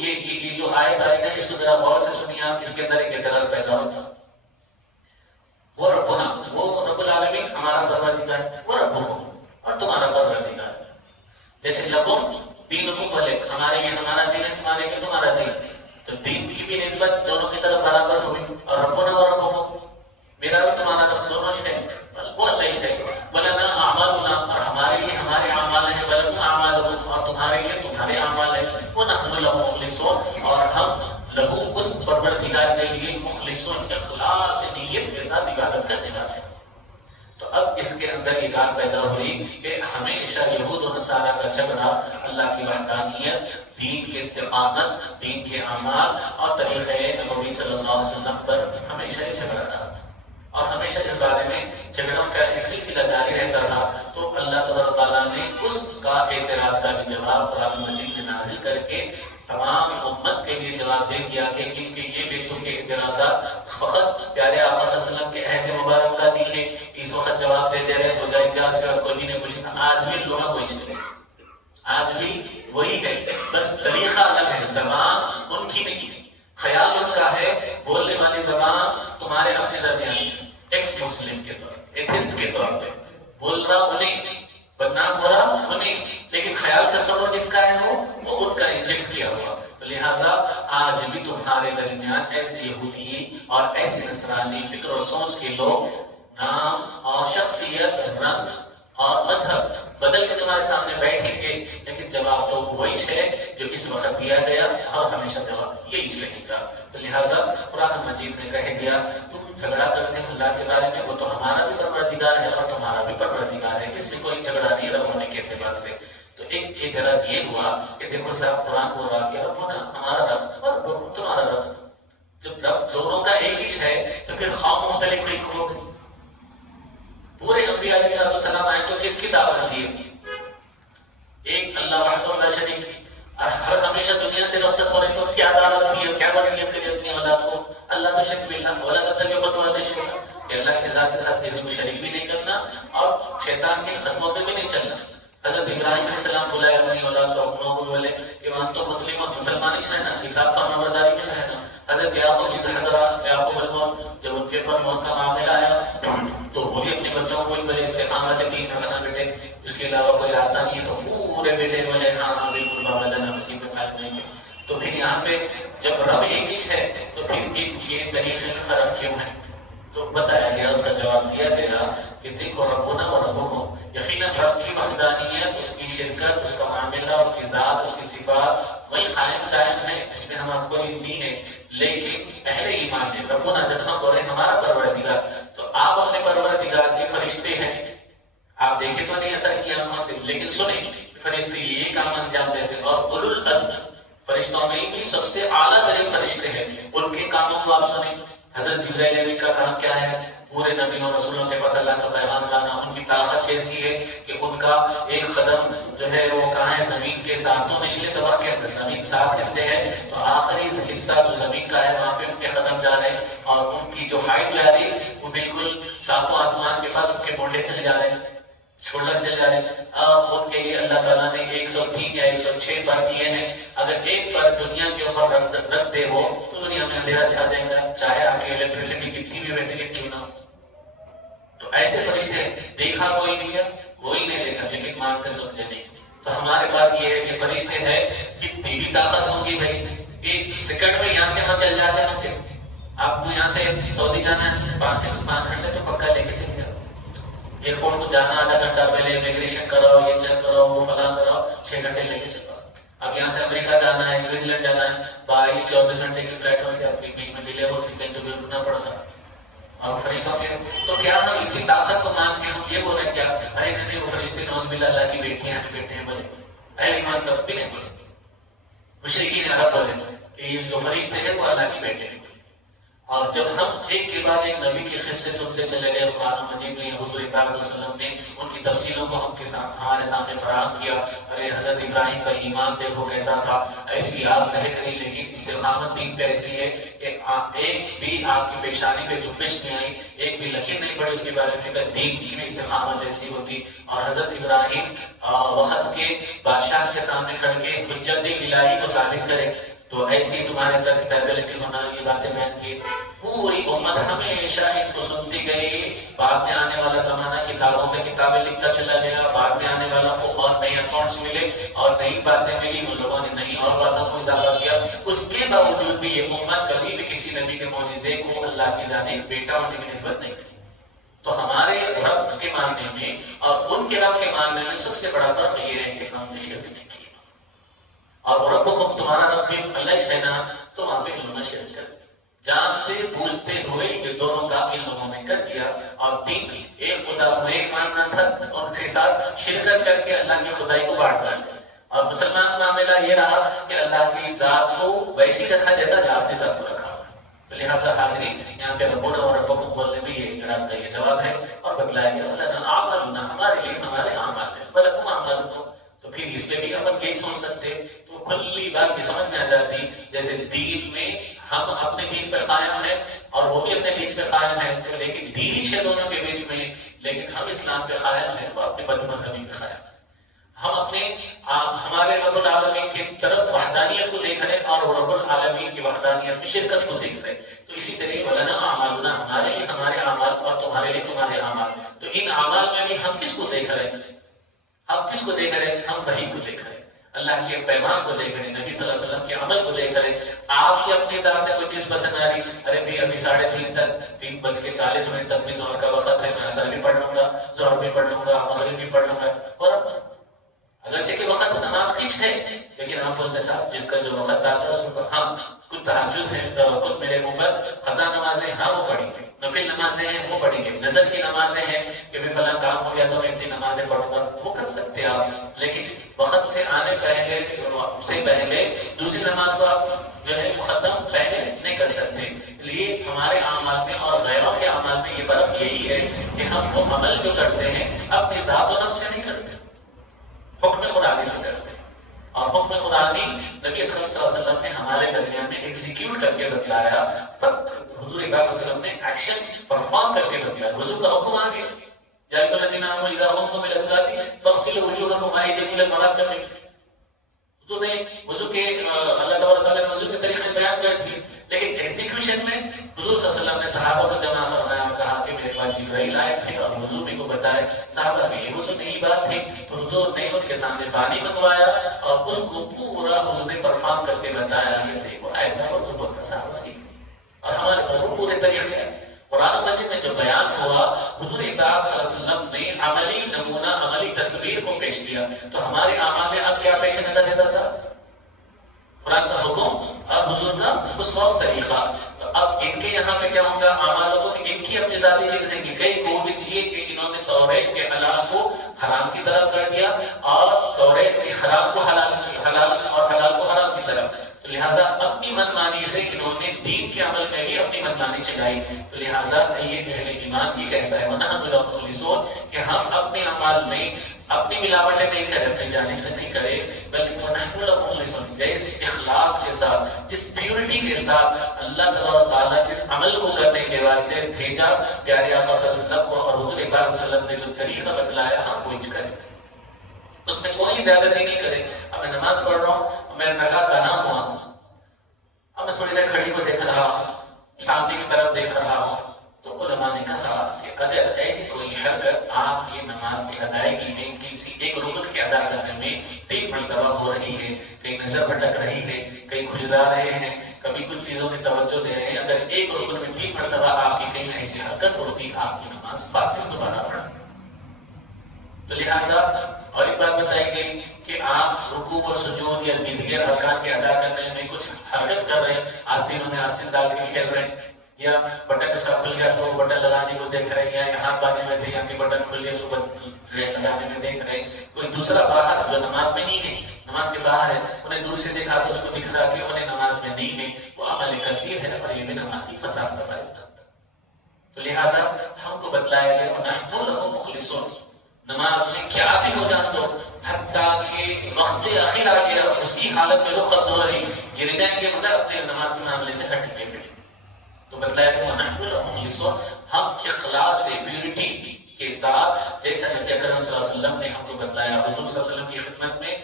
یہ جو آیت آئی ہے اس کو ذرا غور سے سنیے آپ، اس کے اندر ایک اعتراض پیدا ہوتا ہے. وہ ربنا، وہ رب العالمین ہمارا پروردگار ہے، وہ ربکم اور تمہارا پروردگار ہے. جیسے لکم دینکم ولک، ہمارے لیے ہمارا دین ہے، تمہارے لیے تمہارا دین. تو دین کی بھی نسبت دونوں کی طرف برابر ہوئی. اور ربنا و ربکم، میرا بھی تمہارا رب، دونوں شریک. وہ اللہ شریک. ولنا اعمالنا، اور ہمارے لیے ہمارے اعمال ہیں، ولکم اعمالکم، اور تمہارے لیے تمہارے اعمال ہیں. ونحن له مخلصون، اور ہم لہو اس پروردگار کے لیے مخلصون، اخلاص نیت کے ساتھ عبادت کرنے والے ہیں. تو اب اس کے اندر یہ بات پیدا ہوئی کہ ہمیشہ یہود و نصارہ کا جھگڑا اللہ کی وحدانیت، دین کے استقامت، دین کے اعمال اور طریقہ نبوی صلی اللہ علیہ وسلم پر ہمیشہ یہ جھگڑا رہا، اور ہمیشہ اس بارے میں جھگڑوں کا ایک سلسلہ جاری رہتا تھا. تو اللہ تبارک تعالیٰ نے اس کا اعتراض کا بھی جواب قرآن مجید میں نازل کر کے تمام امت کے لیے جواب دے دیا کہ ان کے یہ بیتوں کے اعتراضات فقط پیارے آقا صلی اللہ علیہ وسلم کے عہد مبارک کا دی ہے، اس وقت جواب دے دے رہے ہو جائے گا، اس کا کوئی نہیں پوچھنا. آج بھی لوگوں کو اس آج بھی وہی ہے، بس طریقہ الگ ہے، زبان ان کی نہیں، خیال ان کا ہے. بولنے والی زبان تمہارے اپنے درمیان ایکس مسلم کے طور پہ، ایتھسٹ کے طور پہ بول رہا انہیں، بدنام ہو رہا انہیں، لیکن خیال تصور کس کا ہے؟ وہ ان کا انجیکٹ کیا ہوا. تو لہٰذا آج بھی تمہارے درمیان ایسے یہودی اور ایسے نصرانی فکر اور سوچ کے لوگ نام اور شخصیت، رنگ اور مذہب بدل کے تمہارے سامنے بیٹھیں گے، لیکن جواب تو وہی ہے جو اس وقت دیا گیا، اور ہمیشہ جواب یہی رہے گا. تو لہٰذا قرآن مجید نے کہہ دیا تم جھگڑا کرتے ہو اللہ کے بارے میں، وہ تو ہمارا بھی پروردگار ہے اور تمہارا بھی پروردگار ہے، اس میں کوئی جھگڑا نہیں رب ہونے کے اعتبار سے. تو ایک اعتراض یہ ہوا کہ دیکھو صاحب قرآن ہو رہا کہ رب ہونا ہمارا رب اور رب تمہارا رب، جب رب دونوں کا ایک ہی ہے تو پھر خواہ مختلف فریق ہو گئے. پورے انبیاء علیہ السلام آئے تو کس کی دعوت دی؟ ایک اللہ وحدہ لا شریک. اور ہر ہمیشہ دنیا سے رخصت ہو رہی تو کیا دعوت دی ہے، کیا وصیت سے اپنی اولاد کو اللہ تو شریک باللہ ولا تتبعوا خطوات الشیطان، کہ اللہ کے ذات کے ساتھ کسی کو شریک بھی نہیں کرنا اور شیطان کے قدموں پہ بھی نہیں چلنا. حضرت ابراہیم علیہ السلام بلائے اپنی اولاد کو اپنوں کو بولے کہ وہاں تو مسلمان ہی رہنا، اطاعت فرما برداری میں رہنا. حضرت یعقوب کی حضرات یعقوب الموت، جب ان کے پر موت کا معاملہ آیا تو وہ بھی اپنے بچوں کو بولے استقامت دین رکھنا بیٹے، اس کے علاوہ کوئی راستہ نہیں ہے. تو پورے بیٹے بولے ہاں ہاں بالکل بابا جانا مصیبت حالت نہیں ہے. تو پھر یہاں پہ جب رب ایک ہی ہے تو پھر یہ طریقے میں فرق کیوں ہے؟ تو بتایا گیا، اس کا جواب دیا گیا کہ دیکھو ربنا و ربکم، یقیناً رب کی وحدانیت، اس کی شرکت، اس کا معاملہ، اس کی ذات، اس کی صفات وہی قائم دائم ہے، اس میں ہمارا کوئی نہیں ہے. لیکن پہلے ایمان ہے ربنا، جب ہم بولے ہمارا پروردگار تو آپ اپنے پروردگار کے فرشتے ہیں. آپ دیکھیں تو نہیں ایسا کیا آنکھوں سے، لیکن سنیں فرشتے یہ کام انجام دیتے ہیں. اور اولو العزم فرشتوں میں بھی سب سے اعلیٰ ترین فرشتے ہیں، ان کے کاموں کو آپ سنیں. حضرت جبرائیل امین کا کام کیا ہے؟ پورے نبیوں اور رسولوں کے پاس اللہ کا پیغام لانا. ان کی طاقت کیسی ہے کہ ان کا ایک قدم جو ہے وہ کہاں ہے؟ زمین کے ساتوں نچلے طبق کے اندر، زمین 7 حصے ہیں تو آخری حصہ جو زمین کا ہے وہاں پہ ان کے قدم جا رہے ہیں، اور ان کی جو ہائٹ جا رہی ہے وہ بالکل 7 آسمان کے پاس ان کے گونڈے چلے جا رہے ہیں، چھوڑنا چل جا رہے ہیں. اب ان کے لیے اللہ تعالیٰ نے 103 یا 106 پر دیے ہیں. اگر ایک پر دنیا کے اوپر رکھ دے ہو تو دنیا میں اندھیرا چھا جائے گا، چاہے آپ کی الیکٹریسٹی کتنی بھی بہترین کیوں نہ ہو. تو ایسے فرشتے دیکھا کوئی نہیں ہے، کوئی نہیں دیکھا، لیکن مانتے سمجھے نہیں. تو ہمارے پاس یہ ہے کہ فرشتے ہیں، کتنی بھی طاقت ہوگی بھائی، ایک سیکنڈ میں یہاں سے ہم چل جاتے ہوں گے. آپ کو یہاں سے سعودی جانا ہے 5 گھنٹے تو پکا لے کے چلے جاؤ. ایئرپورٹ کو جانا آدھا گھنٹہ پہلے امیگریشن کراؤ، یہ چیک کراؤ، وہ فلاں کراؤ، 6 گھنٹے لے کے چلو. اب یہاں سے امریکہ جانا ہے، نیوزی لینڈ جانا ہے، 22-24 گھنٹے کی فلائٹ ہوتی ہے، آپ کے بیچ میں ڈیلے ہوتی ہے، کہیں تو بھی رکنا پڑتا. اور فرشتوں کے تو کیا ہم اتنی طاقت کو مان کے ہم یہ بولیں کیا ارے نہیں وہ فرشتے نوز باللہ اللہ کی بیٹیاں ہیں، بیٹے ہیں بولے؟ اہل ایمان تو بھی نہیں بولے، مشرکین عرب بولے کہ یہ جو فرشتے ہیں وہ اللہ کی بیٹے ہیں. اور جب ہم ایک کے بعد ایک نبی کے قصے سنتے چلے گئے قرآن مجید میں، حضور پاک صلی اللہ علیہ وسلم نے ان کی تفصیلوں کو ہم کے ساتھ ہمارے سامنے فراہم کیا. ارے حضرت ابراہیم کا ایمان دیکھو کیسا تھا، ایسی آپ نہیں کری، لیکن استقامت دین پہ ایسی ہے کہ ایک بھی آپ کی پیشانی پہ جنبش نہیں آئی، ایک بھی لکیر نہیں پڑی اس کے بارے میں فکر. دین کی بھی استقامت ایسی ہوتی. اور حضرت ابراہیم وقت کے بادشاہ کے سامنے کھڑ کے حجت الہی کو ثابت کرے تو ایسی تمہارے اندر کیپیبلٹی ہونا، یہ باتیں بیان کی. پوری امت ہمیشہ ان کو سنتی گئی. بعد میں آنے والا زمانہ کتابوں میں کتابیں لکھتا چلا گیا، بعد میں آنے والوں کو اور نئے اکاؤنٹس ملے اور نئی باتیں ملی، ان لوگوں نے نئی اور باتوں کو اضافہ کیا. اس کے باوجود بھی یہ امت کبھی بھی کسی نبی کے معجزے کو اللہ کی جانب بیٹا ہونے کی نسبت نہیں کرتی. تو ہمارے رب کے ماننے میں اور ان کے رب کے ماننے میں سب سے بڑا فرق یہ ہے کہ ہم نے شرک نہیں کیا. اور رب کو تمہارا رب بھی اللہ ہے نا، تو وہاں پہ انہوں نے شرک کر دیا. جانتے بوجھتے ہوئے یہ دونوں کا ان لوگوں نے کر دیا. اور دین ایک خدا کو ایک ماننا تھا اور اس کے ساتھ شرکت کر کے اللہ کی خدائی کو بانٹ ڈالا. اور مسلمان معاملہ یہ رہا کہ اللہ کی ذات کو ویسی رکھا جیسا آپ نے ذات کو رکھا. لہٰذا حاضرین، یہاں پہ ربنا اور ربکم بولنے میں یہ اعتراض کا یہ جواب ہے اور بتلایا گیا لنا اعمالنا، ہمارے لیے ہمارے اعمال ہیں، ولکم اعمالکم. تو پھر اس میں بھی اپن یہی سوچ سکتے تو کھلی بات بھی سمجھ میں آ جاتی. جیسے دین میں ہم اپنے دین پہ قائم ہیں اور وہ بھی اپنے دین پہ قائم ہیں، لیکن دینی چھ دونوں کے بیچ میں، لیکن ہم اسلام پہ قائم ہیں، وہ اپنے بد مذہبی پہ قائم ہیں. ہم اپنے ہمارے رب العالمین کی طرف وحدانیت کو دیکھ رہے اور رب العالمین کی وحدانیت میں شرکت کو دیکھ رہے. تو اسی طریقے ولنا اعمالنا، ہمارے لیے ہمارے اعمال اور تمہارے لیے تمہارے اعمال. تو ان اعمال میں بھی ہم کس کو دیکھ رہے ہیں؟ ہم کس کو دیکھ رہے ہیں؟ ہم وحی کو دیکھ رہے ہیں، اللہ کے پیغام کو دیکھ رہے ہیں، نبی صلی اللہ علیہ وسلم کے عمل کو دیکھ رہے ہیں. آپ کی اپنی ذات سے کوئی چیز پسند آ رہی، ارے بھائی ابھی 3:30 تک 3:40 تک بھی ظہر کا وقت ہے، میں عصر بھی پڑھ لوں گا، ظہر بھی پڑھ لوں گا، مغرب بھی پڑھ لوں گا. اور اگرچہ کہ وقت نماز کچھ ہے، لیکن ہم بولتے صاحب جس کا جو وقت آتا ہے اس کو ہم کچھ تہجد ہے، کچھ میرے اوپر قضا نمازیں ہاں وہ پڑھیں گے، نفل نمازیں ہیں وہ پڑھیں گے، نظر کی نمازیں ہیں کہ میں فلاں کام ہو گیا تو میں اتنی نمازیں پڑھوں گا، وہ کر سکتے ہیں آپ. لیکن وقت سے آنے پہلے دوسری نماز کو آپ جو ہے مقدم پہلے نہیں کر سکتے. لیے ہمارے اعمال میں اور غیروں کے اعمال میں یہ فرق یہی ہے کہ ہم وہ عمل جو کرتے ہیں اپنی ذات و نفس سے نہیں کرتے، حکم قرآنی سے کرتے ہیں. اور حکم قرآنی نبی اکرم صلی اللہ علیہ وسلم نے ہمارے درمیان میں ایگزیکیوٹ کر کے بتلایا، تب حضور اکرم صلی اللہ علیہ وسلم نے ایکشن پرفارم کر کے بتلایا. وضو کا حکم آ گیا، یا ایھا الذین آمنوا اذا قمتم الی الصلاۃ فاغسلوا وجوہکم وایدیکم الی المرافق. وضو کے اللہ تبارک تعالیٰ نے وضو کے طریقے بیان کر دیے، لیکن ایگزیکیوشن میں حضور صلی اللہ علیہ وسلم نے صحابہ کو جمع فرمایا اور کہا کہ میرے پاس جبرائیل آئے تھے اور وضو بھی کو بتائے. صحابہ کی یہ وضو نہیں بات تھی تو حضور نے ان کے سامنے پانی منگوایا اور اس کو پورا حضور نے پرفارم کر کے بتایا کہ دیکھو ایسا وضو ہوتا ہے. صحابہ سیکھ اور ہمارے وضو پورے طریقے قرآن مجید میں جو بیان ہوا حضور اطاعت صلی اللہ علیہ وسلم نے عملی نمونہ، عملی تصویر کو پیش کیا. تو ہمارے اعمال میں اب کیا پیش نظر رہتا صاحب؟ قرآن کا حکم اور حضور کا اسوہ طریقہ. تو اب ان کے یہاں پہ کیا ہوگا؟ اعمالوں کو ان کی اپنی ذاتی چیز نہیں کی گئی، وہ اس لیے کہ انہوں نے توریت کے حلال کو حرام کی طرف کر دیا اور توریت کے حرام کو حلال اور حلال کو حرام کی طرف. تو لہٰذا اپنی منمانی سے انہوں نے دین کے عمل میں بھی اپنی منمانی چلائی. تو لہٰذا یہ اہل ایمان یہ کہتا ہے وَنَحْنُ لَهُ مُخْلِصُونَ کہ ہم اپنے اعمال میں اپنی ملاوٹیں نہیں کریں، اپنی جانب سے نہیں کریں، بلکہ وَنَحْنُ لَهُ مُخْلِصُونَ جس اخلاص کے ساتھ، جس پیورٹی کے ساتھ اللہ تعالیٰ جس عمل کو کرنے کے واسطے بھیجا پیارے آقا صلی اللہ علیہ وسلم کو اور حضور اکرم صلی اللہ علیہ وسلم نے جو طریقہ بتلایا ہم وہ اچ کریں، اس میں کوئی زیادتی نہیں کرے. اب میں نماز پڑھ رہا ہوں، میں نگاہ بنا ہوا ہوں، اب میں تھوڑی دیر کھڑی کو دیکھ رہا ہوں، سامنے کی طرف دیکھ رہا ہوں، تو علماء نے کہا کہ اگر ایسی کوئی حرکت آپ کی نماز کی ادائیگی میں کسی ایک رکن کے ادا کرنے میں 3 مرتبہ ہو رہی ہے، کہیں نظر بھٹک رہی ہے، کہیں کھجلا رہے ہیں، کبھی کچھ چیزوں کی توجہ دے رہے ہیں، اگر ایک رکن میں 3 مرتبہ آپ کی کہیں ایسی حرکت ہوتی آپ کی نماز فاسد دوبارہ پڑھ. تو لہٰذا اور ایک بات بتائی گئی کہ آپ رکوع اور سجود یا دیگر ارکان کے ادا کرنے میں کچھ حرکت کر رہے ہیں، آستینوں میں آستین ڈال کے کھیل رہے ہیں، یا بٹن کا کھل گیا تو بٹن لگانے کو دیکھ رہے ہیں، یا ہاتھ باندھے ہوئے تھے یہاں کے بٹن کھل گیا اس کو لگانے میں دیکھ رہے ہیں. کوئی دوسرا باہر جو نماز میں نہیں ہے، نماز کے باہر ہے، انہیں دور سے دیکھا تو اس کو دکھ رہا کہ انہیں نماز میں نہیں ہے، وہ عمل کثیر ہے پر یہ بھی نماز کی فساد کا باعث بنتا. تو لہٰذا ہم کو بتلایا گیا وَنَحْنُ لَهُ مُخْلِصُونَ نماز میں کیا بھی ہو جان دو، حتیٰ کہ وقت اخیر آ گیا اس کی حالت میں رخ قبض ہو رہی گر جائیں گے مگر اپنے نماز کے معاملے سے ہٹ گئے. تو بتلایا کہ وَنَحْنُ لَهُ مُخْلِصُونَ ہم اخلاص سے پیورٹی کے ساتھ، جیسا نبی اکرم صلی اللہ علیہ وسلم نے ہم کو بتلایا. حضور صلی اللہ علیہ وسلم کی خدمت میں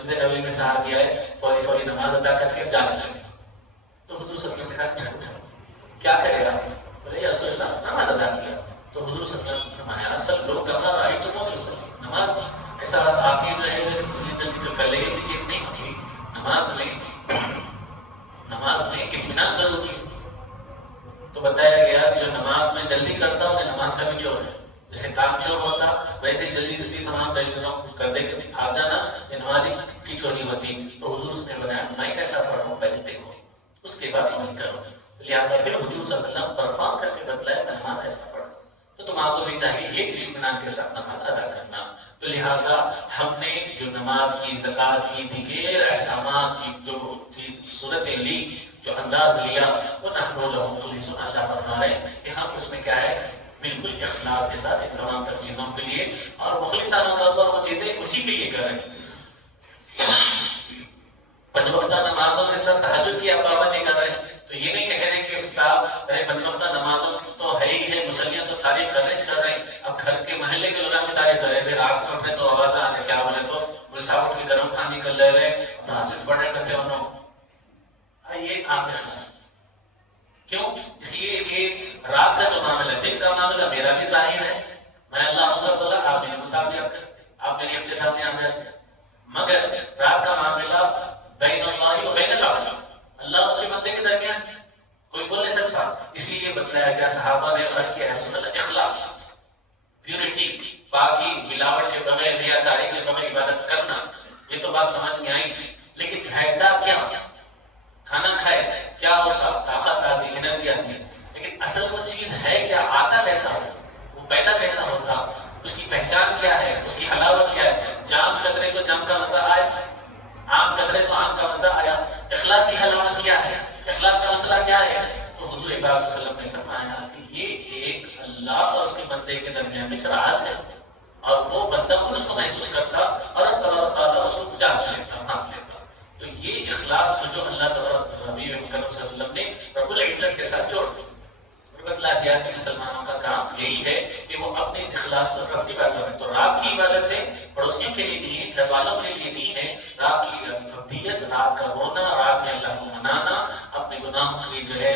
مسجد نبوی میں ساتھ گیا ہے، فوری فوری نماز ادا کر کے جانے لگے. تو حضور صلی اللہ علیہ وسلم نے کہا اٹھا کیا کرے گا؟ بولے یا رسول اللہ نماز ادا کیا. تو حضور صلی اللہ علیہ وسلم نے فرمایا اصل جو کرنا رہی تو نماز ایسا آپ کی جو ہے جلدی سے کر لے گی چیز نہیں ہوتی. نماز میں اطمینان ضروری ہے. تو بتایا گیا جو نماز میں جلدی کرتا انہیں نماز کا بھی چور ہے. جیسے کام چور ہوتا ویسے ہی جلدی جلدی سامان کر دے کے آ جانا یہ نماز کی چوری ہوتی. تو حضور نے بنایا میں کیسا پڑھ رہا ہوں پہلے دیکھو اس کے بعد عمل کرو. لہٰذا پھر حضور صلی اللہ علیہ وسلم پرفارم کر کے بتلایا میں نماز ایسا پڑھ. تو تمہارا کو بھی چاہیے یہ اطمینان کے ساتھ نماز ادا کرنا. تو لہٰذا ہم نے جو نماز کی زکات کی دیگر احکامات کی جو صورتیں لی جو انداز لیا وہ نحن له مخلصون اللہ فرما رہے ہیں کہ ہم اس میں کیا ہے بالکل اخلاص کے ساتھ ان تمام تر چیزوں کے لیے اور مخلصانہ طور پر وہ چیزیں اسی کے لیے کریں. پنج وقتہ نمازوں کے ساتھ تہجد کی پابندی کر رہے ہیں. تو یہ نہیں کہہ رہے کہ صاحب ارے پنج وقتہ نمازوں تو ہے ہی ہے مسلمان تو تعریف کر رہے ہیں. اب گھر کے محلے کے لوگ بھی تعریف کر رہے ہیں. آپ کو اپنے تو آواز آتے کیا بولے تو گل صاحب کی گرم کھانے کر لے رہے تہجد پڑھ رہے کرتے انہوں. یہ آپ اخلاص کیوں؟ اس لیے کہ رات کا جو معاملہ دن کا معاملہ میرا بھی ظاہر ہے. میں اللہ بولا آپ میرے مطابق آپ میری اقتدار میں آ جاتے. مگر رات کا معاملہ بین اللہ و بین العبد اللہ اس کے بندے کے درمیان کوئی بول نہیں سکتا. اس لیے یہ بتلایا گیا صحابہ نے عرض کیا ہے اخلاص پیورٹی پاکی ملاوٹ کے بغیر ریاکاری کے بغیر عبادت کرنا. یہ تو بات سمجھ میں آئی. لیکن ہے کیا کھانا کھائے کیا ہوتا طاقت آتی انرجی آتی لیکن اصل وہ چیز ہے کیا آتا کیسا ہوتا وہ پیدا کیسا ہوتا اس کی پہچان کیا ہے اس کی حلاوت کیا ہے. جام قدرے تو جام کا مزہ آیا آم قدرے تو آم کا مزہ آیا. اخلاص کی حلاوت کیا ہے اخلاص کا مسئلہ کیا ہے. تو حضور اقبال صلی اللہ علیہ وسلم نے فرمایا کہ یہ ایک اللہ اور اس کے بندے کے درمیان میں راز ہے اور وہ بندہ خود اس کو محسوس کرتا اور اللہ تعالیٰ اس کو جانچ لیتا بھاپ لیتا. تو یہ اخلاص کو جو اللہ تعالیٰ نبی کریم صلی اللہ علیہ وسلم نے رب العزت کے ساتھ جوڑ بتلا دیا کہ مسلمانوں کا کام یہی ہے کہ وہ اپنے اس اخلاص پر رب کی عبادت کریں. تو رات کی عبادتیں پڑوسیوں کے لیے نہیں ہے گھر والوں کے لیے نہیں ہے. رات کی عبدیت رات کا رونا رات میں اللہ کو منانا اپنے گناہوں کی جو ہے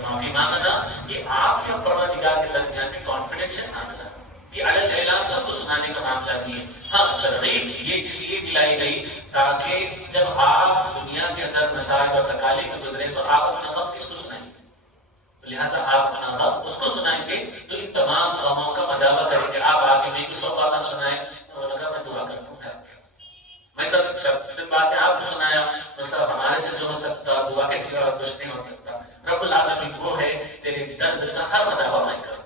معافی مانگنا یہ آپ کے پروردگار کے درمیان میں کانفیڈینشیل معاملہ یہ علیہ اعلان سب کو سنانے کا معاملہ نہیں ہے. ہاں ترغیب یہ اس لیے دلائی گئی تاکہ جب آپ دنیا کے اندر مسائل اور تکالیف میں گزرے تو آپ اپنا غم کس کو سنائیں گے. لہٰذا آپ اپنا غم اس کو سنائیں گے تو ان تمام غموں کا مداوع کریں گے. آپ آگے میں کو 100 باتیں سنائیں اور لگا میں دعا کرتا ہوں میں سب باتیں آپ کو سنایا تو سب ہمارے سے جو ہو سکتا دعا کے سوا کچھ نہیں ہو سکتا. رب العالمین وہ ہے تیرے درد کا ہر مداوع میں کروں.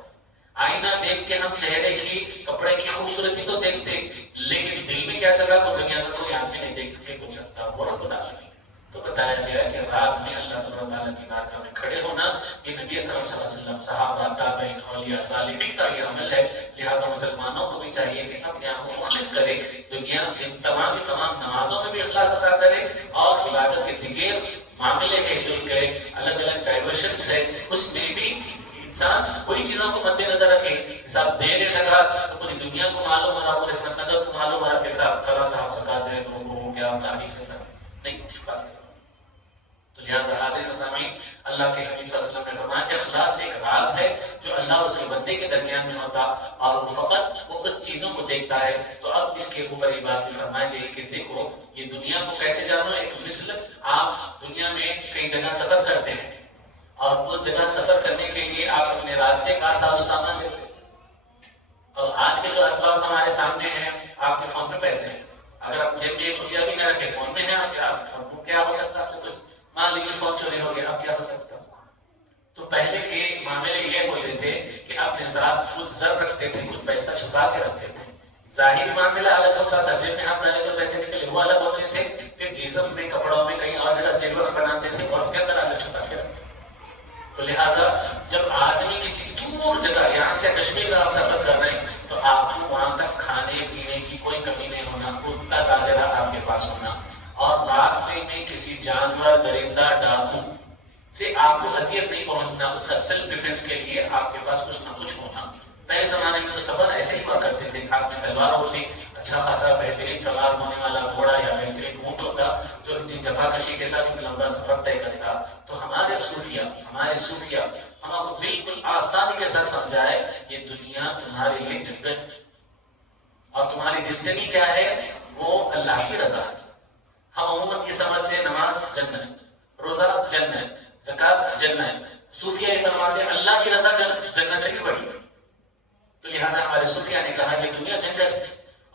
آئینہ دیکھ کے ہم چہرے کی کپڑے کی خوبصورتی تو دیکھتے لیکن دل میں کیا چل رہا تو دنیا میں کوئی آدمی نہیں دیکھ کے پوچھ سکتا. وہ رب العالمین. تو بتایا گیا کہ رات میں اللہ تعالیٰ کی بارگاہ میں کھڑے ہونا یہ نبی اکرم صلی اللہ علیہ وسلم صحابہ تابعین اولیاء صالحین کا یہ عمل ہے. لہٰذا مسلمانوں کو بھی چاہیے کہ اپنے آپ کو مخلص کرے دنیا ان تمام نمازوں میں بھی اخلاص ادا کرے اور عبادت کے دیگر معاملے ہیں جو اس کے الگ الگ ڈائیورشنس ہے اس میں بھی انسان کوئی چیزوں کو مد نظر رکھے. صاحب دے دے زکات تو پوری دنیا کو معلوم ہو رہا پورے سمندر کو معلوم ہو رہا کہ صاحب فلاں صاحب زکات دے تو کیا تعریف ہے سر نہیں کچھ بات ہے. تو لہٰذا حاضر اسلامی اللہ کے حبیب صلی اللہ علیہ وسلم نے فرمایا اخلاص ایک راز ہے جو اللہ اور اس کے بندے کے درمیان میں ہوتا اور وہ فقط وہ اس چیزوں کو دیکھتا ہے. تو اب اس کے اوپر یہ بات بھی فرمائی گئی کہ دیکھو یہ دنیا کو کیسے جانو. ایک مثل آپ دنیا میں کئی جگہ سفر کرتے ہیں اور اس جگہ سفر کرنے کے لیے آپ اپنے راستے کا ساز و سامان لیتے اور آج کے جو اسباب ہمارے سامنے ہیں آپ کے فون میں پیسے ہیں. اگر آپ جیب میں 1 روپیہ بھی نہ رکھے فون میں ہے آپ کو کیا ہو سکتا ہے کچھ مان لیجیے فون چوری ہو گیا اب کیا ہو سکتا. تو پہلے کے معاملے یہ ہوتے تھے کہ اپنے ساتھ کچھ زر رکھتے تھے کچھ پیسہ چھپا کے رکھتے تھے. ظاہر معاملہ الگ ہوتا تھا جیب میں ہاتھ ڈالے تو پیسے نکلے وہ الگ ہوتے تھے. پھر جسم میں کپڑوں میں کہیں اور جگہ جیب بناتے تھے اور کے اندر الگ چھپا کے رکھتے. تو لہٰذا جب آدمی کسی دور جگہ یہاں سے کشمیر سے آپ سفر کر رہے ہیں تو آپ کو وہاں تک کھانے پینے کی کوئی کمی نہیں ہونا اتنا زیادہ آپ کے پاس ہونا اور راستے میں کسی جانور درندہ ڈاکو سے آپ کو اذیت نہیں پہنچنا اس کا سیلف ڈیفینس کے لیے آپ کے پاس کچھ نہ کچھ ہونا. پہلے زمانے میں تو سفر ایسے ہی ہوا کرتے تھے آپ میں تلوار ہوتی اچھا خاصا بہترین سوار ہونے والا گھوڑا یا بہترین رفاقشی کے ساتھ ایک لمبا سفر طے کرتا تو ہمارے صوفیہ ہم آپ کو بالکل آسانی کے ساتھ سمجھائے یہ دنیا تمہارے لیے جنت ہے اور تمہاری ڈسٹنی کیا ہے وہ اللہ کی رضا ہے. ہم عموماً یہ سمجھتے ہیں نماز جنت، روزہ جنت، زکات جنت. صوفیہ یہ فرماتے ہیں اللہ کی رضا جنت سے بھی بڑی ہے. تو لہٰذا ہمارے صوفیہ نے کہا یہ دنیا جنت ہے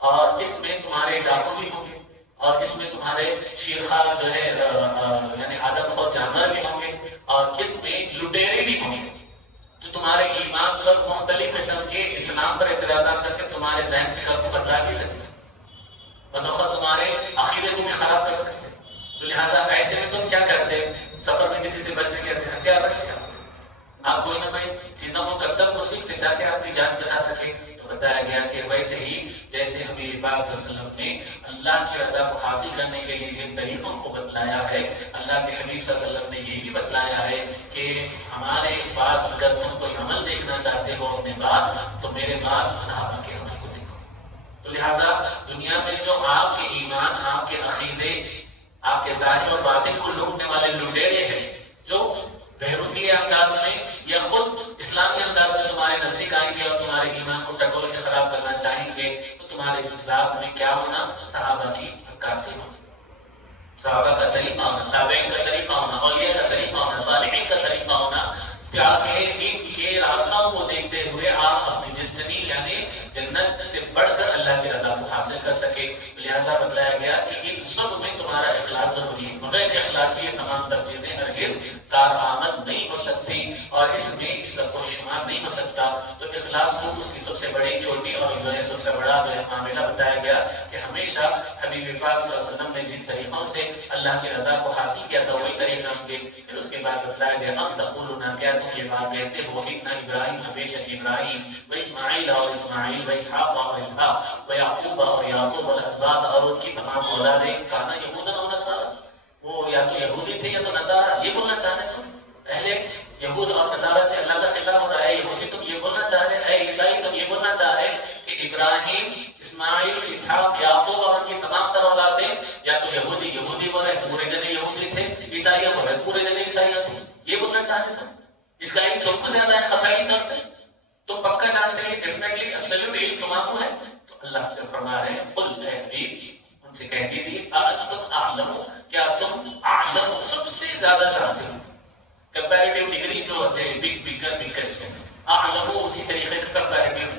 اور اس میں تمہارے ڈاکو بھی ہوں گے اور اس میں تمہارے شیرخوار جو ہے یعنی آدم خور جانور بھی ہوں گے اور اس میں لٹیرے بھی ہوں گے جو تمہارے ایمان پر مختلف قسم کے اسلام پر اعتراضات کر کے تمہارے ذہن فکر کو بدلا بھی سکتے بذوقت تمہارے عقیدے کو بھی خراب کر سکتے. تو لہٰذا ایسے میں تم کیا کرتے سفر میں کسی سے بچنے کے ہتھیار رکھتے آپ کوئی نہ کوئی چیزوں کو کب تک مصیبت جا کے اپنی جان بچا سکے. تو بتایا گیا کہ ویسے ہی جیسے حضور پاک صلی اللہ علیہ وسلم نے اللہ کی رضا کو حاصل کرنے کے لیے جن طریقوں کو بتلایا ہے اللہ کے حبیب صلی اللہ علیہ وسلم نے یہ بھی بتلایا ہے کہ ہمارے پاس اگر تم کوئی عمل دیکھنا چاہتے ہو اپنے بعد تو میرے بعد صحابہ کے عمل کو دیکھو. تو لہٰذا دنیا میں جو آپ کے ایمان آپ کے عقیدے آپ کے ظاہر اور باطن کو لوٹنے والے لٹیرے ہیں جو بیرونی انداز میں یا خود اسلامی انداز میں تمہارے نزدیک آئیں گے اور تمہارے ایمان کو ٹٹول کے خراب کرنا چاہیں گے تو تمہارے ذات میں کیا ہونا صحابہ کی عکاسی ہونا صحابہ کا طریقہ ہونا تابعین کا طریقہ ہونا اولیاء کا طریقہ ہونا صالحین کا طریقہ ہونا تاکہ ان کے راستوں کو دیکھتے ہوئے آپ اپنی ڈسٹنی یعنی جنت سے بڑھ کر اللہ کی رضا کو حاصل کر سکے. لہٰذا بتلایا گیا کہ ان سب میں تمہارا اخلاص ضروری ہے. بغیر اخلاص کی تمام تر چیزیں ہرگز کارآمد نہیں ہو سکتی اور اس میں اس کا کوئی شمار نہیں ہو سکتا. تو اخلاص کو اس کی سب سے بڑی چھوٹی اور جو ہے سب سے بڑا جو ہے معاملہ بتایا گیا کہ ہمیشہ حبیب پاک صلی اللہ علیہ وسلم نے جن طریقوں سے اللہ کی رضا کو حاصل کیا تھا وہی طریقہ ہم کے. پھر اس کے بعد بتلایا گیا ام تقولون کیا تم یہ بات کہتے ہو ان ابراہیم ہمیشہ ابراہیم و اسماعیل اور اسماعیل و اسحاق اور اسحاق و یعقوب اور یعقوب والاسباط اور ان کی تمام اولادیں کانا یہودن و نصارا وہ یا تو یہودی تھے یا تو نصارا. یہ بولنا چاہ رہے تم پہلے یہود اور نصارا سے اللہ کا خطاب ہو رہا ہے یہودی تم یہ بولنا چاہ رہے اے عیسائی تم یہ بولنا چاہ رہے کہ ابراہیم اسماعیل اسحاق یعقوب اور ان کی تمام تر اولادیں یا تو یہودی بولے پورے جنے یہودی تھے عیسائی بولے پورے جنے عیسائی تھے. یہ بولنا چاہ رہے تم اس کا علم تم کو زیادہ ہے خطا ہی کرتے تم پکا جانتے ہیں ڈیفینیٹلی ایبسولوٹ علم تمہارا ہے. تو اللہ کے فرما رہے ہیں قل اے حبیب ان سے کہہ دیجیے انتم اعلم کیا تم اعلم سب سے زیادہ جانتے ہو. کمپیریٹیو ڈگری جو ہے بگیسٹ اعلم اسی طریقے کا کمپیریٹیو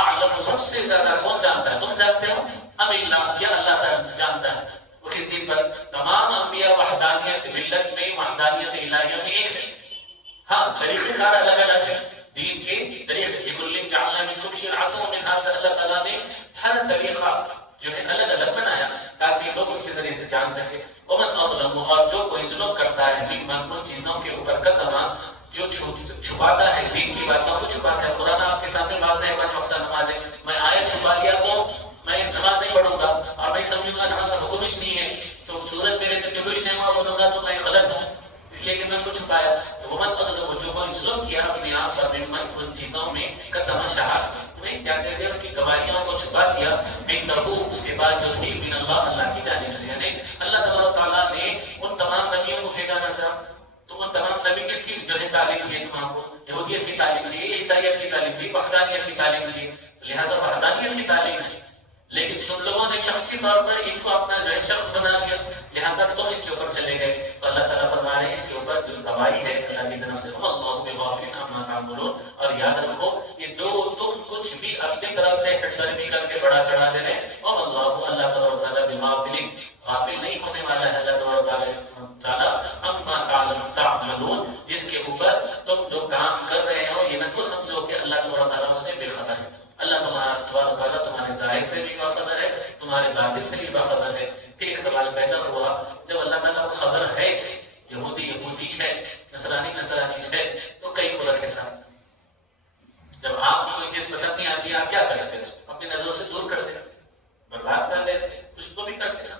اعلم سب سے زیادہ کون جانتا ہے تم جانتے ہو ام اللہ یا اللہ تعالی جانتا ہے. وہ کس دن پر تمام انبیاء وحدانیت ملت میں وحدانیت الہیہ میں ایک ہے. ہاں طریقے کار الگ الگ ہے دین کے طریقے لکل جعلنا منکم شرعۃ ومنہاج اللہ تعالیٰ نے ہر طریقہ جو ہے الگ الگ بنایا تاکہ لوگ اس کے ذریعے سے جان سکے. ومن اظلم اور جو کوئی ظلم کرتا ہے ممن ان چیزوں کے اوپر کا تمام جو چھپاتا ہے دین کی باتوں کو چھپاتا ہے. قرآن آپ کے سامنے واضح ہے 5 وقت نماز ہے میں آیت چھپا لیا تو میں نماز نہیں پڑھوں گا اور میں سمجھوں گا نماز کا حکم ہی نہیں ہے تو سورج میرے ٹلوش نہیں بولوں گا تو میں غلط ہوں اس لیے کہ میں اس کو چھپایا. تو ومن اظلم جو کوئی ظلم کیا اپنے آپ پر ممن ان چیزوں میں کا تماشا میں کیا کہتے ہیں اس کی گواہیوں کو چھپا دیا من تبو اس کے بعد جو تھی من اللہ کی جانب سے یعنی اللہ تبارک تعالیٰ نے ان تمام نبیوں کو بھیجا نہ صرف تو ان تمام نبی کس کی جو ہے تعلیم دی تمام کو یہودیت کی تعلیم دی عیسائیت کی تعلیم دی وحدانیت کی تعلیم دی. لہذا وحدانیت کی تعلیم ہے لیکن تم لوگوں نے شخصی طور پر ان کو اپنا جو ہے شخص بنا لیا لہذا تم اس کے اوپر چلے گئے. تو اللہ تعالیٰ فرما رہے ہیں اس کے اوپر جو گواہی ہے اللہ کی طرف سے اللہ بغافل عما تعملون. اور یاد رکھو یہ جو تم کچھ بھی اپنی طرف سے ٹٹرمی کر کے بڑا چڑھا دے رہے اور اللہ تعالیٰ بغافل غافل نہیں ہونے والا ہے اللہ تعالیٰ عما تعملون جس کے اوپر تم جو کام کر رہے ہو یہ نہ کو سمجھو کہ اللہ تعالیٰ اس میں بے خبر ہے. اللہ تعالیٰ تمہارے ظاہر سے بھی باخبر ہے تمہارے باطن سے بھی باخبر ہے. پھر ایک سوال پیدا ہوا جب اللہ تعالیٰ کو خبر ہے یہودی ہے نصرانی ہے تو کئی قدرت کے ساتھ جب آپ کو کوئی چیز پسند نہیں آتی آپ کیا کرتے ہیں اپنی نظروں سے دور کر دیتے برباد کر دیتے اس کو بھی کرتے نا.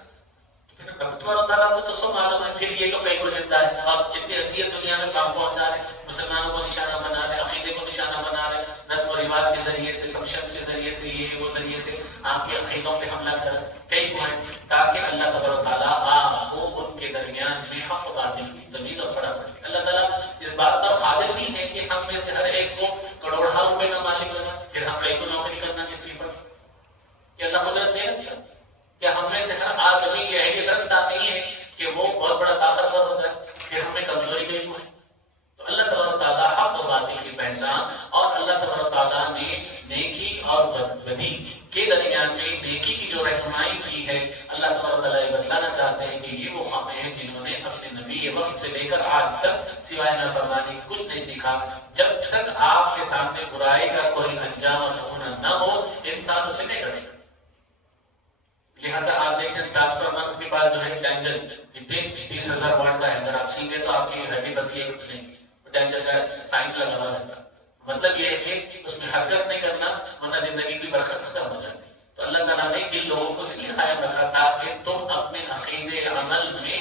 تمہارا تعالیٰ کو تو سب معلوم ہے پھر یہ لوگ کئی کو زندہ ہے اور اتنی حیثیت دنیا میں کام پہنچا رہے مسلمانوں کو نشانہ بنا رہے عقیدے کو نشانہ بنا رہے رسم و رواج کے ذریعے سے فنکشنز کے ذریعے سے یہ وہ ذریعے سے آپ کے عقیدوں پہ حملہ کر کئی کو ہیں تاکہ اللہ تبارک تعالیٰ آپ کو ان کے درمیان چاہتے ہیں کہ یہ وہ قوم ہیں جنہوں نے اپنے نبی وقت سے لے کر آج تک سوائے نافرمانی کچھ نہیں سیکھا. جب تک آپ کے سامنے برائی کا کوئی انجام اور نمونہ نہ ہو انسان اسے نہیں کرے گا. لہٰذا آپ دیکھیں ٹرانسفارمرز کے پاس جو ہے ٹینجر 30,000 واٹ کا ہے, اگر آپ چھین گے تو آپ کی ہڈی بس یہ ٹینجر کا سائنس لگا ہوا رہتا. مطلب یہ ہے کہ اس میں حرکت نہیں کرنا ورنہ زندگی کی برکت ختم ہو جاتی. تو اللہ تعالیٰ نے ان لوگوں کو اس لیے قائم رکھا تاکہ تم اپنے عقیدے عمل میں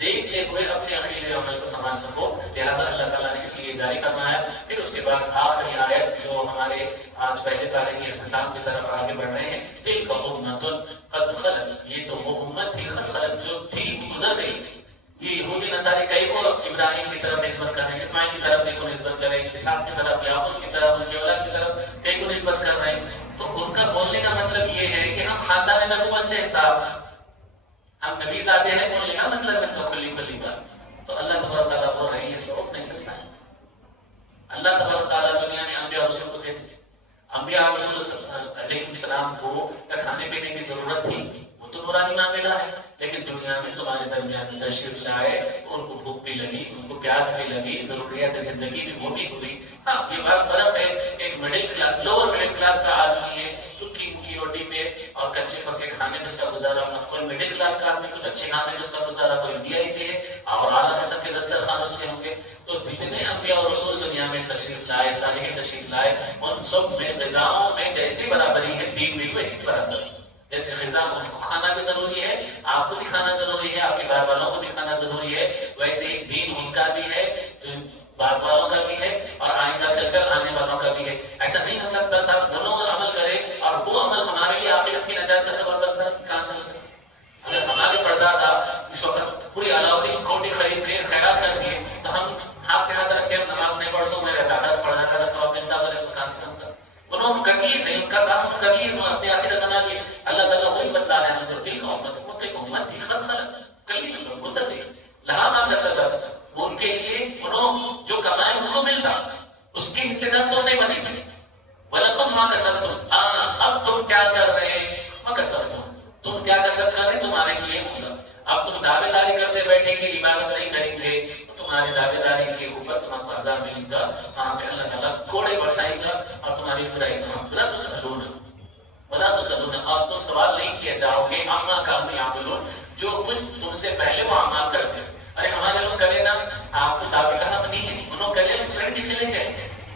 دیکھتے ہوئے اپنے عقیدے عمل کو سمجھ سکو. لہٰذا اللہ تعالیٰ نے اس لیے جاری فرمایا. پھر اس کے بعد آخری آیت جو ہمارے آج پہلے پارے کے اختتام کی طرف آگے بڑھ رہے ہیں, تلک امۃ قد خلت, یہ تو وہ امت ہی قد خلت جو تھی گزر گئی. یہ یہودی نصارے کئی کو ابراہیم کی طرف نسبت کر رہے ہیں, اسماعیل کی طرف کئی کو نسبت کر رہے ہیں, اسحاق کی طرف, یعقوب کی طرف, ان کی اولاد کی طرف کئی کو نسبت کر رہے ہیں. تو ان کا بولنے کا مطلب یہ ہے کہ ہم خاندان نبوت سے حساب, ہم نبی زادے ہیں, بولنے کا مطلب ہے تو کھلی کھلی بات. تو اللہ تبارک تعالیٰ بول رہے ہیں یہ سوچ نہیں چلتا ہے. اللہ تبارک تعالیٰ دنیا میں انبیاء اور رسول کو بھیجے. انبیاء اور رسول علیہ السلام کو کھانے پینے کی ضرورت تھی, وہ تو نورانی معاملہ ہے, لیکن دنیا میں تمہارے درمیان میں تشریف لائے, ان کو بھوک بھی لگی, ان کو پیاس بھی لگی, ضروریات زندگی بھی وہ بھی ہوئی. ہاں یہ بات فرق ہے, ایک middle class lower middle class کا آدمی ہے, سوکھی کی روٹی پہ اور کچے پکے کھانے میں اس کا گزارا ہونا. کوئی مڈل کلاس کا آدمی کچھ اچھے کھانے میں اس کا گزارا, کوئی انڈیائی بھی ہے اور اعلیٰ قسم کے دسترخوان اس کے ہوں گے. تو جتنے انبیاء اور رسول دنیا میں تشریف لائے, صالحین تشریف لائے, ان سب میں غذاؤں میں جیسی برابری ہے, دین بھی ویسی برابری. جیسے غذا ان کو کھانا بھی ضروری ہے, آپ کو بھی کھانا ضروری ہے, آپ کے باہر والوں کو بھی کھانا ضروری ہے, ویسے ہی دین ان کا بھی ہے, بعد والوں کا بھی ہے, اور آئندہ چل کر آنے والوں کا بھی ہے. ایسا نہیں ہو سکتا صاحب وہ لوگ عمل کرے اور وہ عمل ہمارے لیے آخرت کی نجات کا سبب بنتا ہے, کہاں سے ہو سکتا؟ اگر ہمارے پردادا اس وقت پوری علاؤدین کوٹی خرید کے خیرات کر دیے تو ہم آپ کے ہاتھ رکھ کے نماز نہیں پڑھ تو میرے دادا پڑھا کا سبب ملتا بولے تو کہاں سے ہو سکتا؟ انہوں نے کر لیے نہیں, ان کا کام کر لیے, انہوں نے اپنی آخرت بنا لی. اللہ تعالیٰ وہی بتلا رہے ہیں, دل کا امت ایک امت تھی خط خلط کر لی, گزر گئی. لہا ما کسبت, ان کے لیے انہوں جو کمائے ان کو ملتا, اس کے حصے دار تو نہیں بنے گے. وَلَكُمْ مَا كَسَبْتُمْ, اب تم کیا کر رہے ہیں, مَا كَسَبْتُمْ, تم کیا کسب کر رہے ہیں تمہارے لیے ہوگا. اب تم دعوے داری کرتے بیٹھیں گے, عبادت نہیں کریں گے, تمہاری دعوے داری کے اوپر تمہارے کو عذاب ملے گا. وہاں پہ اللہ تعالیٰ کوڑے برسائے گا اور تمہاری برائی کا بلا تسألون, اور تم سوال نہیں کیا جاؤ گے عما کانوا یعملون, جو کچھ تم سے پہلے وہ اعمال کرتے ہیں. ارے ہمارے لوگ کرے نا, آپ کو دعوے کا حق نہیں ہے, انہوں کرے پھر بھی چلے جائیں.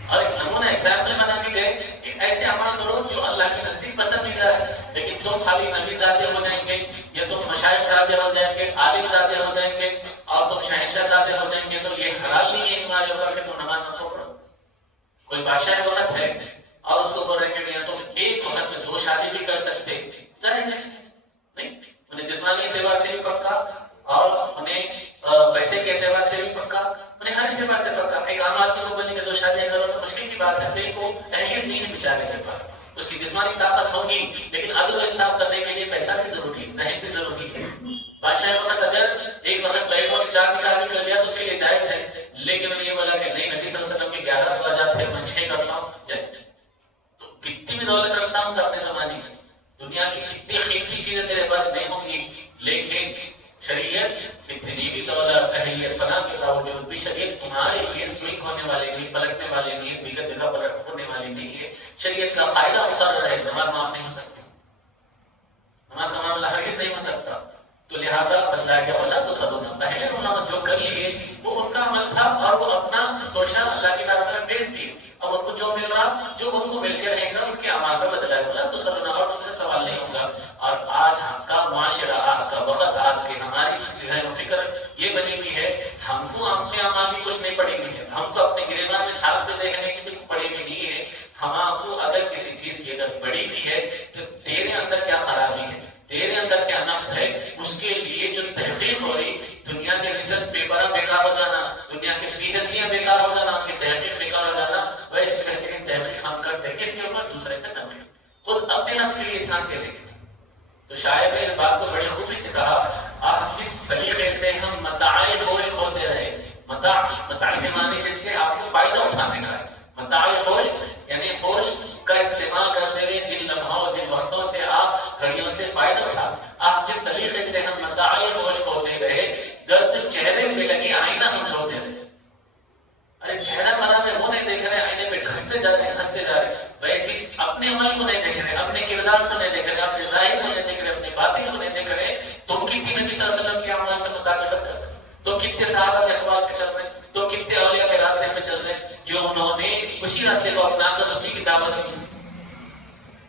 اور ایک نمونہ ایگزامپل بنا بھی گئے کہ ایسے عمل کرو جو اللہ کے نزدیک پسندیدہ ہے, لیکن تم خالی نبی زادے ہو جائیں گے, یا تم مشائخ زادے ہو جائیں گے, عالم زادے ہو جائیں گے, اور تم شہنشاہ زادے ہو جائیں گے, تو یہ حلال نہیں ہے تمہارے اوپر کہ تم نماز نہ پڑھو. کوئی بادشاہ وقت ہے اور اس کو بول رہے کہ تم ایک وقت میں 2 شادی بھی کر سکتے, نہیں, انہیں جسمانی اعتبار سے بھی پکا اور انہیں پیسے کے اعتبار سے بھی پکا, انہیں ہر اعتبار سے پکا. ایک عام آدمی کو بولنے کہ 2 شادیاں کرو تو مشکل کی بات ہے, پھر کو اہلیت نہیں ہے بیچارے کے پاس, اس کی جسمانی طاقت ہوگی لیکن عدل و انصاف کرنے کے لیے پیسہ بھی ضروری ہے, ذہن بھی ضروری ہے. بادشاہ وقت اگر ایک وقت 4 نکاح بھی کر لیا تو اس کے لیے جائز ہے, لیکن انہوں نے یہ بولا کہ نہیں, نبی صلی اللہ علیہ وسلم کے 11 اخراجات تھے, میں 6 کرتا ہوں, جائز ہے. تو کتنی بھی دولت رکھتا ہوں اپنے زمانے میں, دنیا کی کتنی قیمتی چیزیں تیرے پاس نہیں ہوں گی, لیکن شریعت کتنی بھی دولت اہلیت فنا کے باوجود بھی شریعت تمہارے لیے سوئنگ ہونے والے نہیں, پلٹنے والے نہیں, دیگر جگہ پلٹ ہونے والے نہیں ہے. شریعت کا فائدہ مقرر ہے, نماز معاف نہیں ہو سکتی, نماز کا معاملہ ہرگز نہیں ہو سکتا. تو لہٰذا بتلایا گیا والا تو سب پہلے انہوں نے جو کر لیے وہ ان کا عمل تھا اور وہ اپنا توشہ اللہ کی بارگاہ میں بیچ دیے. اب ان کو جو مل رہا, جو ان کو مل کے رہے گا, ان کے اعمال کا بدلا ہوگا, تو سب اور تم سے سوال نہیں ہوگا. اور آج کا معاشرہ, آج کا وقت, آج کے ہماری ذہن و فکر یہ بنی ہوئی ہے, ہم کو اپنے اعمال کی کچھ نہیں پڑی ہوئی ہے, ہم کو اپنے گریبان میں چھاپ کے دیکھنے کی کچھ پڑی ہوئی نہیں ہے. ہم کو اگر کسی چیز کی اگر پڑی ہوئی ہے تو تیرے اندر کیا خرابی ہے, تیرے اندر کیا نقص ہے, اس کے لیے جو تحقیق ہو رہی, دنیا کے ریسرچ پیپر بیکار ہو جانا, دنیا کے پی ایچ ڈیاں بیکار ہو جانا, ان کی تحقیق بیکار ہو جانا, وہ اس کی تحقیق ہم کرتے ہیں کس کے اوپر, دوسرے پہ نہیں, خود اپنے نفس کے لیے انسان کے لیے. تو شاید نے اس بات کو بڑی خوبی سے کہا, آپ کس طریقے سے ہم متاع ہوش ہوتے رہے. متاع کے معنی جس سے آپ کو فائدہ اٹھانے کا ہے, متاع ہوش یعنی ہوش کا استعمال کرتے ہوئے جن لمحوں جن وقتوں سے آپ گھڑیوں سے فائدہ اٹھا, آپ کس طریقے سے ہم متاع ہوش نبی صلی اللہ علیہ وسلم کے اعمال سے مطابقت کر رہے ہیں، تو کتنے صحابہ کے اخبار پہ چل رہے ہیں، تو کتنے اولیاء کے راستے پہ چل رہے ہیں جو انہوں نے اسی راستے کو اپنا کر اسی کی دعوت دی۔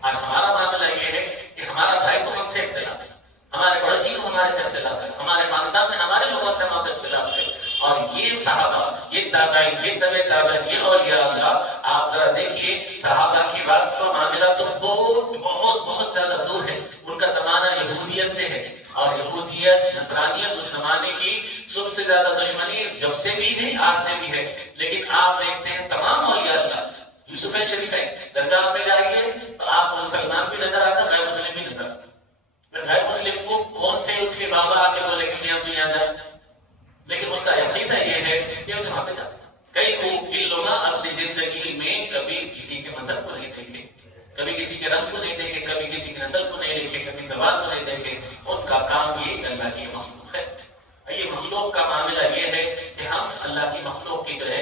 آج ہمارا معاملہ یہ ہے کہ ہمارا بھائی کو ہم سے اختلاف ہے، ہمارے پڑوسی کو ہمارے سے اختلاف ہے، ہمارے خاندان میں ہمارے لوگوں سے ہمارے اختلاف ہے، اور یہ صحابہ، یہ تابعین، یہ تبع تابعین، یہ اولیاء اللہ، آپ ذرا دیکھیے صحابہ کی بات کا معاملہ تو بہت زیادہ دور ہے۔ ان کا زمانہ یہودیت سے ہے، اور یہودیت نصرانیت اس زمانے کی سب سے زیادہ دشمنی جب سے بھی ہے، آج سے بھی ہے۔ لیکن آپ دیکھتے ہیں تمام اولیاء اللہ، یوسف شریف ہے، درگاہ میں جائیے تو آپ کو مسلمان بھی نظر آتا، غیر مسلم بھی نظر آتا۔ غیر مسلم کو کون سے اس کے بابا آ کے بولے کہ میں یہاں جائیں، لیکن اس کا یقین یہ ہے کہ وہ وہاں پہ جاتا۔ کئی لوگ اپنی زندگی میں کبھی کسی کے مذہب کو نہیں دیکھے، کبھی کسی کے رنگ کو نہیں دیکھے، کبھی کسی کی نسل کو نہیں دیکھے، کبھی زبان کو نہیں دیکھے، ان کا کام یہ اللہ کی مخلوق ہے۔ یہ مخلوق کا معاملہ یہ ہے کہ ہم اللہ کی مخلوق کی جو ہے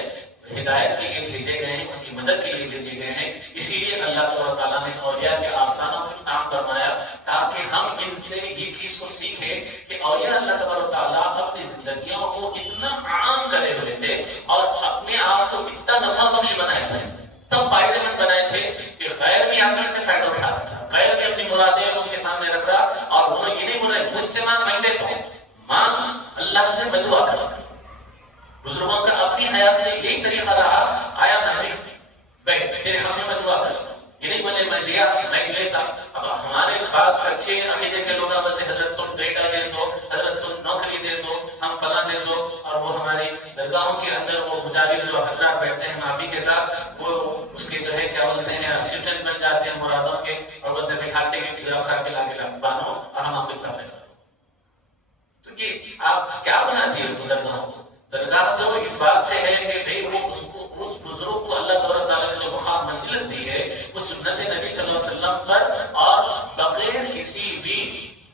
ہدایت کے لیے بھیجے گئے ہیں، ان کی مدد کے لیے بھیجے گئے ہیں۔ اسی لیے اللہ تعالیٰ نے اولیاء کے آستانوں پر کام فرمایا تاکہ ہم ان سے یہ چیز کو سیکھیں کہ اولیاء اللہ تعالیٰ اپنی زندگیوں کو اتنا عام کرے ہوئے تھے اور اپنے آپ کو اتنا نفع بخش بنائے تھے، تب فائدے مند بنائے تھے کہ غیر بھی آپ سے فائدہ اٹھا رہا تھا، غیر بھی اپنی مرادیں ان کے سامنے رکھ رہا، اور انہوں یہ نہیں بول رہے مجھ سے مانگ، میں دیتا ہوں، مانگ اللہ سے، میں دعا کروں۔ بزرگوں کا اپنی حیات میں یہی طریقہ رہا، آیا نہیں بیٹھ تیرے ہم میں دعا کرتا ہوں، یہ نہیں بولے میں دیا میں لیتا۔ اب ہمارے پاس اچھے عقیدے کے لوگ بولتے حضرت تم بیٹا دے دو، حضرت تم نوکری دے دو، ہم فلاں دے دو، اور وہ ہماری درگاہوں کے اندر وہ مجاور جو حضرات بیٹھتے ہیں معافی کے ساتھ، وہ اس کے جو ہے کیا بولتے ہیں اسسٹنٹ بن جاتے ہیں مرادوں کے، اور بولتے ہیں کھاتے کے کسی صاحب کے لا بانو اور ہم آپ کو اتنا پیسہ۔ تو یہ آپ کیا بنا دیے درگاہوں کو؟ درگاہ تو اس بات سے ہے کہ بھئی وہ اس بزرگ کو اللہ تعالیٰ نے جو مقام منزلت دی ہے وہ سنت نبی صلی اللہ علیہ وسلم پر، اور بغیر کسی بھی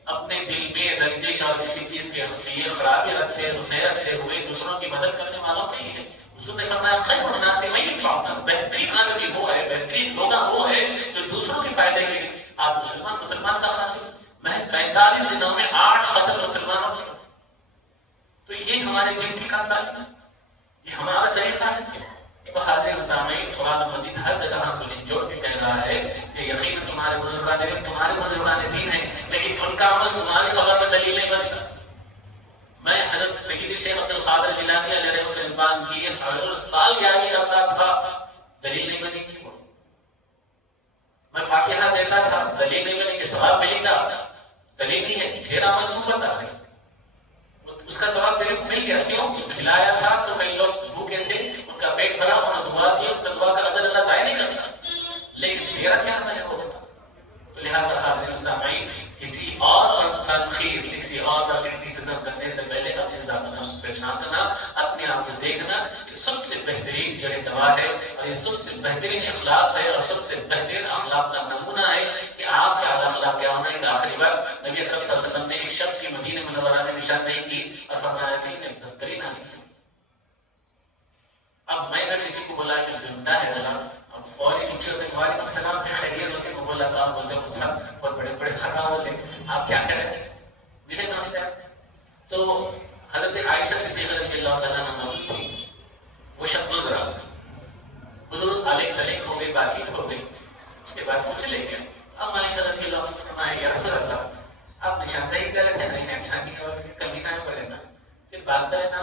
اپنے دل میں رنجش اور کسی چیز کے لیے خرابی رکھتے ہوئے دوسروں کی مدد کرنے والوں نہیں ہے۔ حضور نے فرمایا خیر الناس من ينفع الناس، بہترین آدمی وہ ہے، بہترین لوگا وہ ہے جو دوسروں کے فائدے کے لیے۔ آپ مسلمان کا خاتم محض 45 دنوں میں 8 ختم مسلمانوں کے، تو یہ ہمارے دین کی کام ہے، یہ ہمارا طریقہ ہے۔ تو حاضر سامعین، قرآن مجید ہر جگہ ہم کچھ جوڑ کے کہہ رہا ہے کہ یقین تمہارے بزرگان دین ہیں، لیکن ان کا عمل تمہاری خبر پر دلیل نہیں بنے گا۔ میں حضرت سیدی شیخ عبد القادر جیلانی علیہ رحمۃ اللہ کی ہر سال 11ویں کرتا تھا، دلیل نہیں بنی کی وہ۔ میں فاتحہ دیتا تھا، دلیل نہیں بنی کہ ثواب ملے گا، دلیل نہیں ہے، میرا عمل تو بتا ہے، اس کا ثواب میرے کو مل گیا۔ کیوں؟ کھلایا تھا تو کئی لوگ بھوکے تھے، ان کا پیٹ بھرا، انہوں نے دعا دی، اس کا دعا کا اجر اللہ ضائع نہیں کرتا، لیکن تیرا کیا ہے وہ بتا۔ تو لہٰذا حاضرین سامعین، کسی اور پر تنقید، کسی اور پر کرٹیسزم کرنے سے پہلے اپنے ذات نفس کو پہچاننا، اپنے آپ کو دیکھنا، یہ سب سے بہترین جو ہے دوا ہے، اور یہ سب سے بہترین اخلاص ہے، اور سب سے بہترین اخلاق کا نمونہ ہے کہ آپ کا اخلاق کیا ہونا ہے۔ کہ آخری بار نبی اکرم صلی اللہ علیہ وسلم نے ایک شخص کی مدینہ منورہ میں نشاندہی کی اور فرمایا کہ انہیں بہترین آدمی ہے۔ اب میں نے کسی کو بولا کہ بنتا ہے ذرا فوری نیچے ہوتے وعلیکم السلام میں خیریت ہوتے کو بولا تھا، بولتے ہیں صاحب بہت بڑے بڑے خراب ہوتے آپ کیا کریں ملے نمستے۔ تو حضرت عائشہ صدیقہ رضی اللہ تعالیٰ عنہ موجود تھی، وہ شخص گزرا، حضور علیہ السلام ہو گئی، بات چیت ہو گئی، اس کے بعد وہ چلے گئے۔ اب عائشہ رضی اللہ عنہ فرمایا یا رسول اللہ آپ نشاندہی کر رہے تھے، نہیں اچھا نہیں اور کمی نہ پڑے نا، پھر بات کرے نا۔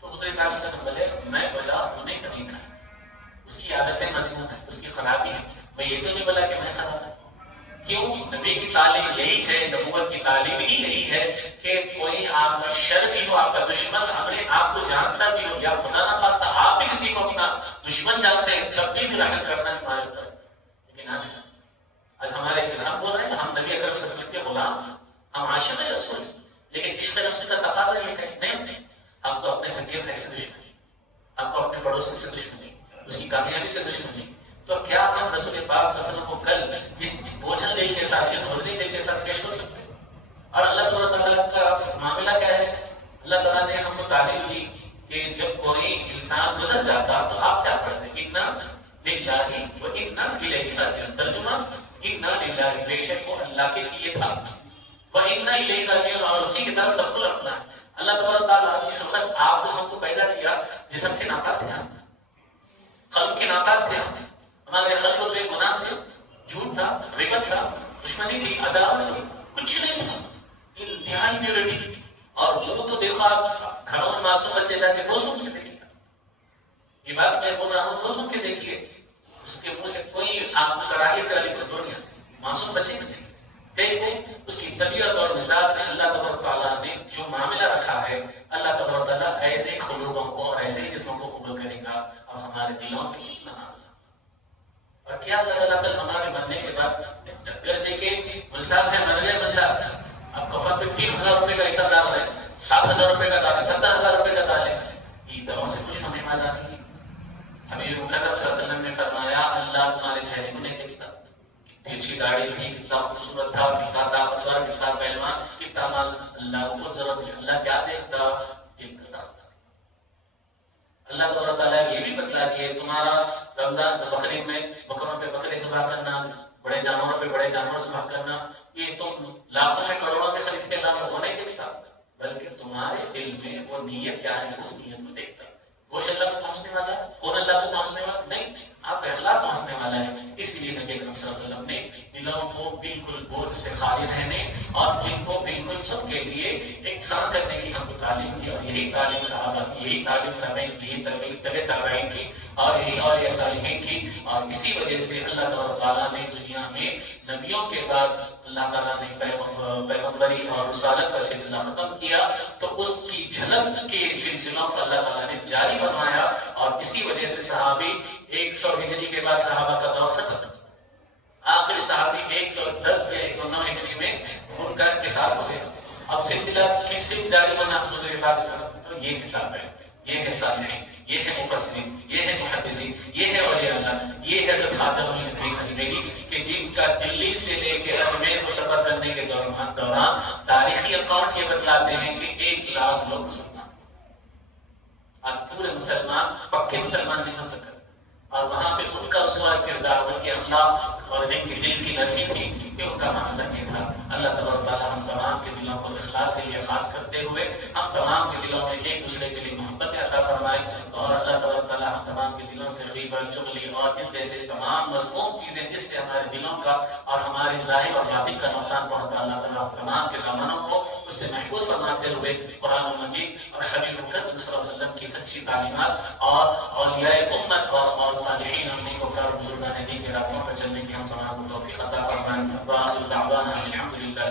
تو حضور پاک صلی اللہ علیہ وسلم میں بولا انہیں کمی نہ، اس کی عادتیں مضمون ہیں، اس کی خرابی ہے، میں یہ تو نہیں بولا کہ میں خراب ہوں۔ کیوں؟ نبی کی تعلیم یہی ہے، نبوت کی تعلیم ہی یہی ہے کہ کوئی آپ کا شر بھی ہو، آپ کا دشمن اپنے آپ کو جانتا بھی ہو، یا خدا نہ خواستہ آپ بھی کسی کو اپنا دشمن جانتے ہیں، تب بھی رحم کرنا ہمارے اوپر۔ لیکن آج ہمارے ہم بول رہے ہیں ہم نبی اکرم صلی اللہ علیہ وسلم کے غلام، ہم عاشق رسول، لیکن عشق رسول کا تقاضا یہ ہے نہیں، ہم کو اپنے سنگیت سے دشمنی، ہم کو اپنے پڑوسی سے دشمنی، اس کی کامیابی سے دشمنی۔ تو کیا ہم رسول پاک صلی اللہ علیہ وسلم کو کل اس بوجھل دل کے ساتھ، اس وزنی دل کے ساتھ پیش ہو سکتے ہیں؟ اور اللہ تعالیٰ کا معاملہ کیا ہے؟ اللہ تعالیٰ نے ہم کو تعلیم دی کہ جب کوئی انسان گزر جاتا تو آپ کیا پڑھتے ہیں؟ اِنَّا لِلَّهِ وَإِنَّا إِلَيْهِ راجعون۔ ترجمہ اِنَّا لِلَّهِ، بے شک وہ اللہ کے لیے تھا، وَإِنَّا إِلَيْهِ راجعون، اور اسی کی طرف سب کو لوٹنا ہے. اللہ تبارک تعالیٰ جس وقت آپ ہم کو پیدا کیا جسم کے ناطق تھے ہم, قلب کے ناطق تھے ہم, ہمارے قلب میں گناہ تھے, جھوٹ تھا, غیبت تھا, دشمنی تھی, عداوت تھی, کچھ نہیں تھا, انتہائی پیورٹی. اور وہ تو دیکھو آپ گھروں میں معصوم بچے جاتے دوستوں سے دیکھیے, یہ بات میں بول رہا ہوں دوستوں کے دیکھیے, اس کے منہ سے کوئی آپ کو کراہیت کا علی کو نہیں آتی, معصوم بچے بچے دیکھو اس کی طبیعت اور مزاج میں اللہ تبارک تعالیٰ نے جو معاملہ رکھا ہے, اللہ تبارک تعالیٰ ایسے ہی قلوبوں کو اور ایسے ہی جسموں کو قبول کرے گا. اور ہمارے دلوں میں کتنا معاملہ, اور کیا اللہ تعالیٰ ہمارے مرنے کے بعد گرچہ کہ ملزام ہے مرنے ملزام ہے, اب کفن پہ 3000 روپے کا اتنا ڈال رہے ہیں, 7000 روپے کا ڈال ہے, 70000 روپے کا ڈال ہے, یہ دواؤں سے کچھ ہونے والا نہیں. حبیب مکرم صلی اللہ علیہ وسلم نے فرمایا اللہ تمہارے چہرے کو نہیں دیکھتا, کتنی اچھی گاڑی تھی, کتنا خوبصورت تھا, کتنا طاقتور, کتنا پہلوان, کتنا مال, اللہ کو ضرورت ہے, اللہ کیا دیکھتا دل کا تخت. اللہ تعالیٰ تعالیٰ یہ بھی بتلا دیے تمہارا رمضان بقرعید میں بکروں پہ بکرے ذبح کرنا, بڑے جانوروں پہ بڑے جانور ذبح کرنا, یہ تم لاکھوں میں کروڑوں میں خرید کے اللہ میں ہونے کے نہیں تھا, بلکہ تمہارے دل میں وہ نیت کیا ہے اس نیت کو دیکھتا. گوشت اللہ کو پہنچنے والا ہے, خون اللہ کو پہنچنے والا نہیں, آپ کا اخلاص پہنچنے والا ہے. اس لیے نبی کریم صلی اللہ علیہ وسلم نے دلوں کو بالکل بوجھ سے خالی رہنے اور دل کو بالکل سب کے لیے ایک سانس کرنے کی ہم کو تعلیم دی, اور یہی تعلیم صحابہ کی, یہی تعلیم تابعین کی, یہی تبع تابعین کی, اور یہی اور صالحین کی. اور اسی وجہ سے اللہ تعالیٰ نے دنیا میں نبیوں کے بعد اللہ تعالیٰ نے پیغمبری اور رسالت کا سلسلہ ختم کیا, تو اس کی جھلک کے سلسلوں کو اللہ تعالیٰ نے جاری فرمایا. اور اسی وجہ سے صحابی 100 ہجری کے بعد صحابہ کا دور ختم, آخری صحابی 110 یا 109 ہجری میں ان کا انتقال ہو گیا. اب سلسلہ کس سے جاری ہونا حضور کے بعد, تو یہ کتاب ہے, یہ ہے صالحین, یہ ہے مفسرین, یہ ہے محدثین, یہ ہے اولیاء اللہ, یہ ہے حضرت خواجہ معین الدین اجمیری, کہ جن کا دلی سے لے کے اجمیر کو سفر کرنے کے دوران تاریخی اکاؤنٹ یہ بتلاتے ہیں کہ 1 لاکھ لوگ مسلمان, آج پورے مسلمان پکے مسلمان نہیں ہو سکتے. اور وہاں پہ ان کا اسوا کردار, ان کے اخلاق اور دل کی نرمی تھی کہ ان کا معاملہ یہ تھا. اللہ تبارک تعالیٰ ہم تمام کے دلوں کو اخلاص کے لیے خاص کرتے ہوئے ہم تمام کے دلوں میں ایک دوسرے کے لیے محبت عطا فرمائے, اور اللہ تبارک تعالیٰ ہم تمام کے دلوں سے غیبت, چغلی اور اس جیسے تمام مذموم چیزیں جس سے ہمارے دلوں کا اور ہمارے ظاہر اور باطن کا نقصان پہنچتا, اللہ تعالیٰ ہم تمام کے دامنوں کو اس سے محفوظ فرماتے ہوئے قرآن مجید اور حبیب مکرم صلی اللہ علیہ وسلم کی سچی تعلیمات اور اولیاء امت اور صالحین امین کو کار بزرگان دین کے راستوں پر چلنے کی ہم سماج کو توفیق عطا فرمائیں. وآخر دعوانا الحمد للہ.